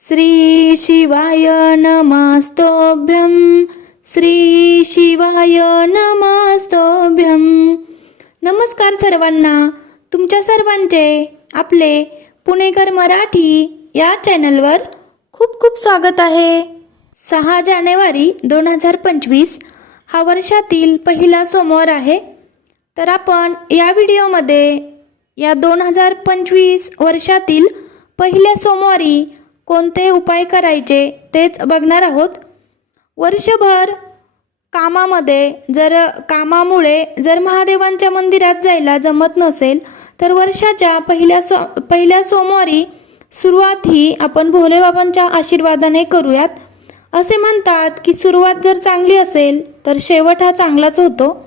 श्री नमास्तोभ्यं श्रीशिवाय श्री नमस्कार सर्वांना तुमच्या सर्वांचे आपले पुणेकर मराठी या चॅनलवर खूप खूप स्वागत आहे. सहा जानेवारी दोन हजार पंचवीस हा वर्षातील पहिला सोमवार आहे. तर आपण या व्हिडिओमध्ये या दोन हजार पंचवीस वर्षातील पहिल्या सोमवारी कोणते उपाय करायचे तेच बघणार आहोत. वर्षभर कामामध्ये जर कामामुळे जर महादेवांच्या मंदिरात जायला जमत नसेल तर वर्षाच्या पहिल्या सो पहिल्या सोमवारी सुरुवात ही आपण भोलेबाबांच्या आशीर्वादाने करूयात. असे म्हणतात की सुरुवात जर चांगली असेल तर शेवट हा चांगलाच होतो.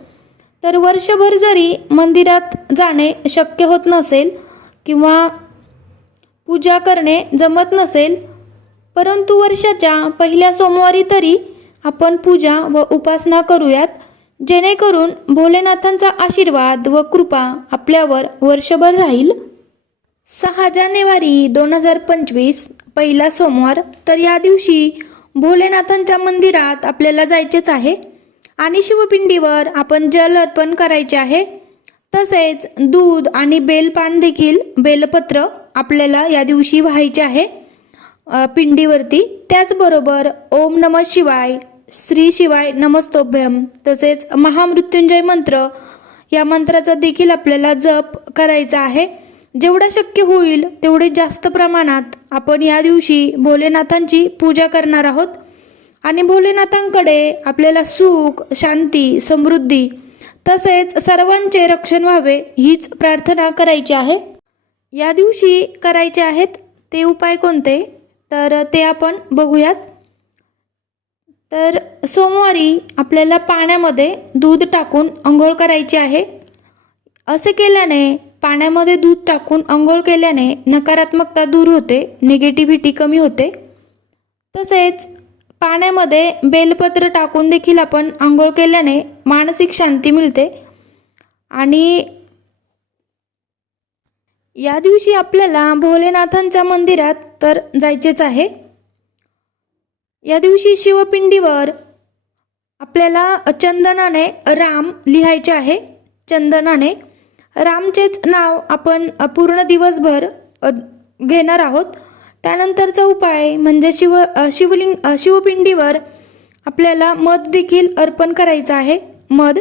तर वर्षभर जरी मंदिरात जाणे शक्य होत नसेल किंवा पूजा करणे जमत नसेल परंतु वर्षाच्या पहिल्या सोमवारी तरी आपण पूजा व उपासना करूयात जेणेकरून भोलेनाथांचा आशीर्वाद व कृपा आपल्यावर वर्षभर राहील. सहा जानेवारी दोन हजार पंचवीस पहिला सोमवार तर या दिवशी भोलेनाथांच्या मंदिरात आपल्याला जायचेच आहे आणि शिवपिंडीवर आपण जल अर्पण करायचे आहे. तसेच दूध आणि बेलपान देखील बेलपत्र आपल्याला या दिवशी व्हायचे आहे. पिंडीवरती. त्याचबरोबर ओम नम शिवाय श्री शिवाय नमस्तोभ्यम तसेच महामृत्युंजय मंत्र या मंत्राचा देखील आपल्याला जप करायचा आहे. जेवढं शक्य होईल तेवढे जास्त प्रमाणात आपण या दिवशी भोलेनाथांची पूजा करणार आहोत. आणि भोलेनाथांकडे आपल्याला सुख शांती समृद्धी तसेच सर्वांचे रक्षण व्हावे हीच प्रार्थना करायची आहे. या दिवशी करायचे आहेत ते उपाय कोणते? तर ते आपण बघूयात. तर सोमवारी आपल्याला पाण्यामध्ये दूध टाकून आंघोळ करायची आहे. असे केल्याने पाण्यामध्ये दूध टाकून आंघोळ केल्याने नकारात्मकता दूर होते निगेटिव्हिटी कमी होते. तसेच पाण्यामध्ये बेलपत्र टाकून देखील आपण आंघोळ केल्याने मानसिक शांती मिळते आणि या दिवशी आपल्याला भोलेनाथांच्या मंदिरात तर जायचेच आहे. या दिवशी शिवपिंडीवर आपल्याला चंदनाने राम लिहायचे आहे. चंदनाने रामचेच नाव आपण पूर्ण दिवसभर घेणार आहोत. त्यानंतरचा उपाय म्हणजे शिव शिवलिंग शिवपिंडीवर आपल्याला मध देखील अर्पण करायचं आहे. मध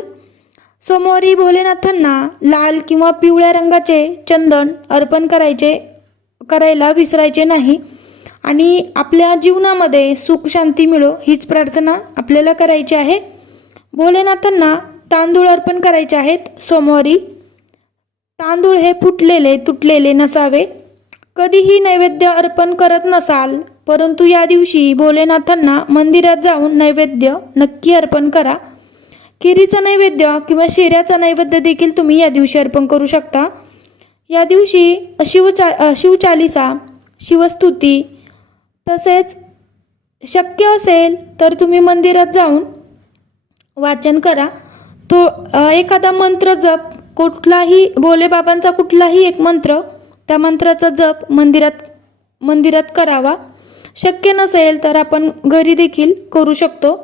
सोमवारी भोलेनाथांना लाल किंवा पिवळ्या रंगाचे चंदन अर्पण करायचे करायला विसरायचे नाही. आणि आपल्या जीवनामध्ये सुख शांती मिळो हीच प्रार्थना आपल्याला करायची आहे. भोलेनाथांना तांदूळ अर्पण करायचे आहेत सोमवारी. तांदूळ हे फुटलेले तुटलेले नसावे. कधीही नैवेद्य अर्पण करत नसाल परंतु या दिवशी भोलेनाथांना मंदिरात जाऊन नैवेद्य नक्की अर्पण करा. खिरीचा नैवेद्य किंवा शिऱ्याचा नैवेद्य देखील तुम्ही या दिवशी अर्पण करू शकता. या दिवशी शिवचा शिवचालिसा शिवस्तुती तसेच शक्य असेल तर तुम्ही मंदिरात जाऊन वाचन करा. तो एखादा मंत्र जप कुठलाही भोलेबाबांचा कुठलाही एक मंत्र त्या मंत्राचा जप मंदिरात मंदिरात करावा. शक्य नसेल तर आपण घरी देखील करू शकतो.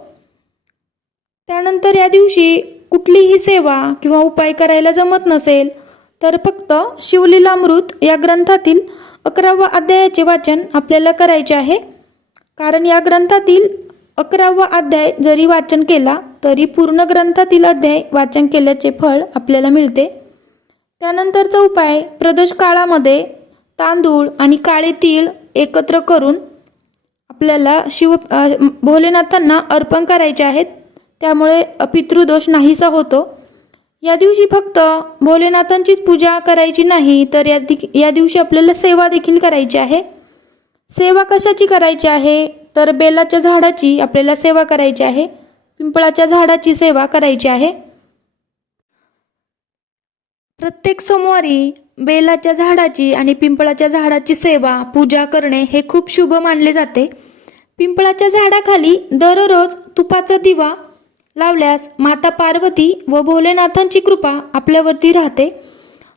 त्यानंतर या दिवशी कुठलीही सेवा किंवा उपाय करायला जमत नसेल तर फक्त शिवलीलामृत या ग्रंथातील अकरावा अध्यायाचे वाचन आपल्याला करायचे आहे. कारण या ग्रंथातील अकरावा अध्याय जरी वाचन केला तरी पूर्ण ग्रंथातील अध्याय वाचन केल्याचे फळ आपल्याला मिळते. त्यानंतरचा उपाय प्रदोष काळामध्ये तांदूळ आणि काळे तीळ एकत्र करून आपल्याला शिव भोलेनाथांना अर्पण करायचे आहेत. त्यामुळे पितृदोष नाहीसा होतो. या दिवशी फक्त भोलेनाथांचीच पूजा करायची नाही तर या दि या दिवशी आपल्याला सेवा देखील करायची आहे. सेवा कशाची करायची आहे? तर बेलाच्या झाडाची आपल्याला सेवा करायची आहे. पिंपळाच्या झाडाची सेवा करायची आहे. प्रत्येक सोमवारी बेलाच्या झाडाची आणि पिंपळाच्या झाडाची सेवा पूजा करणे हे खूप शुभ मानले जाते. पिंपळाच्या झाडाखाली दररोज तुपाचा दिवा लावल्यास माता पार्वती व भोलेनाथांची कृपा आपल्यावरती राहते.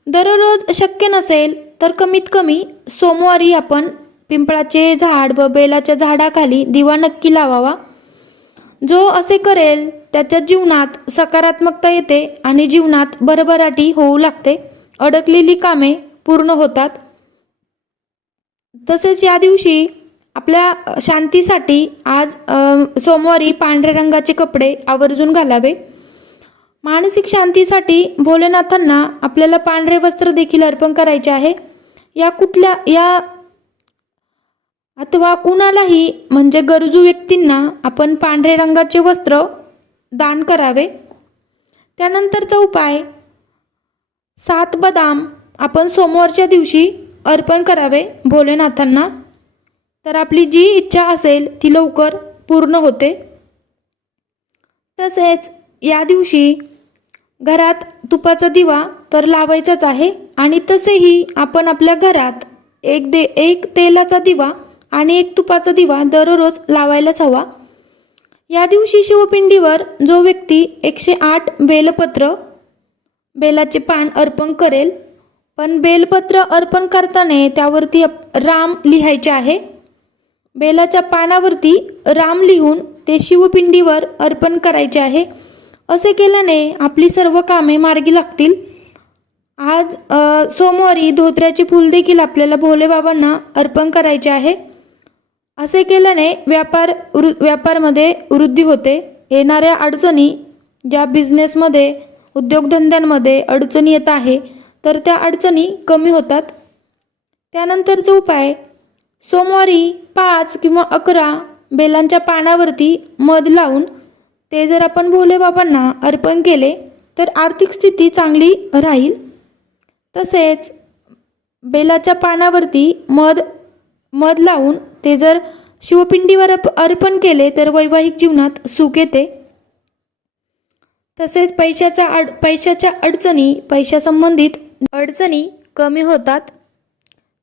दररोज शक्य नसेल तर कमीत कमी सोमवारी आपण पिंपळाचे झाड व बेलाच्या झाडाखाली दिवा नक्की लावावा. जो असे करेल त्याच्या जीवनात सकारात्मकता येते आणि जीवनात भरभराटी होऊ लागते. अडकलेली कामे पूर्ण होतात. तसेच या दिवशी आपल्या शांतीसाठी आज सोमवारी पांढऱ्या रंगाचे कपडे आवर्जून घालावे. मानसिक शांतीसाठी भोलेनाथांना आपल्याला पांढरे वस्त्र देखील अर्पण करायचे आहे. या कुठल्या या अथवा कुणालाही म्हणजे गरजू व्यक्तींना आपण पांढरे रंगाचे वस्त्र दान करावे. त्यानंतरचा उपाय सात बदाम आपण सोमवारच्या दिवशी अर्पण करावे भोलेनाथांना. तर आपली जी इच्छा असेल ती लवकर पूर्ण होते. तसेच या दिवशी घरात तुपाचा दिवा तर लावायचाच आहे आणि तसेही आपण आपल्या घरात एक दे एक तेलाचा दिवा आणि एक तुपाचा दिवा दररोज लावायलाच हवा. या दिवशी शिवपिंडीवर जो व्यक्ती एकशे आठ बेलपत्र बेलाचे पान अर्पण करेल पण बेलपत्र अर्पण करताना त्यावरती अप- राम लिहायचे आहे. बेलाच्या पानावरती राम लिहून ते शिवपिंडीवर अर्पण करायचे आहे. असे केल्याने आपली सर्व कामे मार्गी लागतील. आज सोमवारी धोत्र्याचे फूल देखील आपल्याला भोलेबाबांना अर्पण करायचे आहे. असे केल्याने व्यापार वृ व्यापारमध्ये वृद्धी होते. येणाऱ्या अडचणी ज्या बिझनेसमध्ये उद्योगधंद्यांमध्ये अडचणी येत आहे तर त्या अडचणी कमी होतात. त्यानंतरचा उपाय सोमवारी पाच किंवा अकरा बेलांच्या पानावरती मध लावून ते जर आपण भोलेबाबांना अर्पण केले तर आर्थिक स्थिती चांगली राहील. तसेच बेलाच्या पानावरती मध मध लावून ते जर शिवपिंडीवर अर्पण केले तर वैवाहिक जीवनात सुख येते. तसेच पैशाच्या अड पैशाच्या अडचणी पैशासंबंधित अडचणी कमी होतात.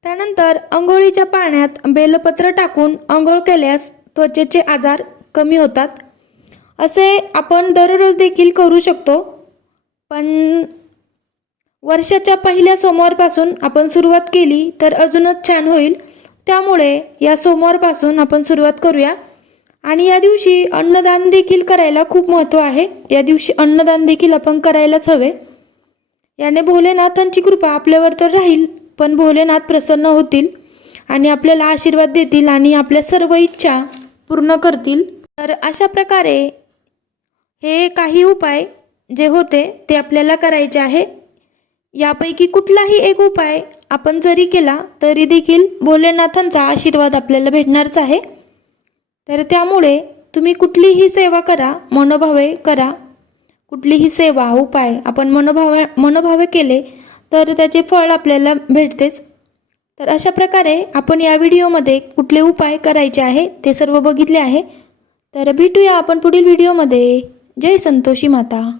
त्यानंतर अंघोळीच्या पाण्यात बेलपत्र टाकून अंघोळ केल्यास त्वचेचे आजार कमी होतात. असे आपण दररोज देखील करू शकतो. पण वर्षाच्या पहिल्या सोमवारपासून आपण सुरुवात केली तर अजूनच छान होईल. त्यामुळे या सोमवारपासून आपण सुरुवात करूया. आणि या दिवशी अन्नदान देखील करायला खूप महत्त्व आहे. या दिवशी अन्नदान देखील आपण करायलाच हवे. याने भोलेनाथांची कृपा आपल्यावर तर राहील. पण भोलेनाथ प्रसन्न होतील आणि आपल्याला आशीर्वाद देतील आणि आपल्या सर्व इच्छा पूर्ण करतील. तर अशा प्रकारे हे काही उपाय जे होते ते आपल्याला करायचे आहे. यापैकी कुठलाही एक उपाय आपण जरी केला तरी देखील भोलेनाथांचा आशीर्वाद आपल्याला भेटणारच आहे. तर त्यामुळे तुम्ही कुठलीही सेवा करा मनोभावे करा. कुठलीही सेवा उपाय आपण मनोभावे मनोभावे केले तर त्याचे फळ आपल्याला भेटतेच. तर अशा प्रकारे आपण या व्हिडिओमध्ये कुठले उपाय करायचे आहे ते सर्व बघितले आहे. तर भेटूया आपण पुढील व्हिडिओमध्ये. जय संतोषी माता.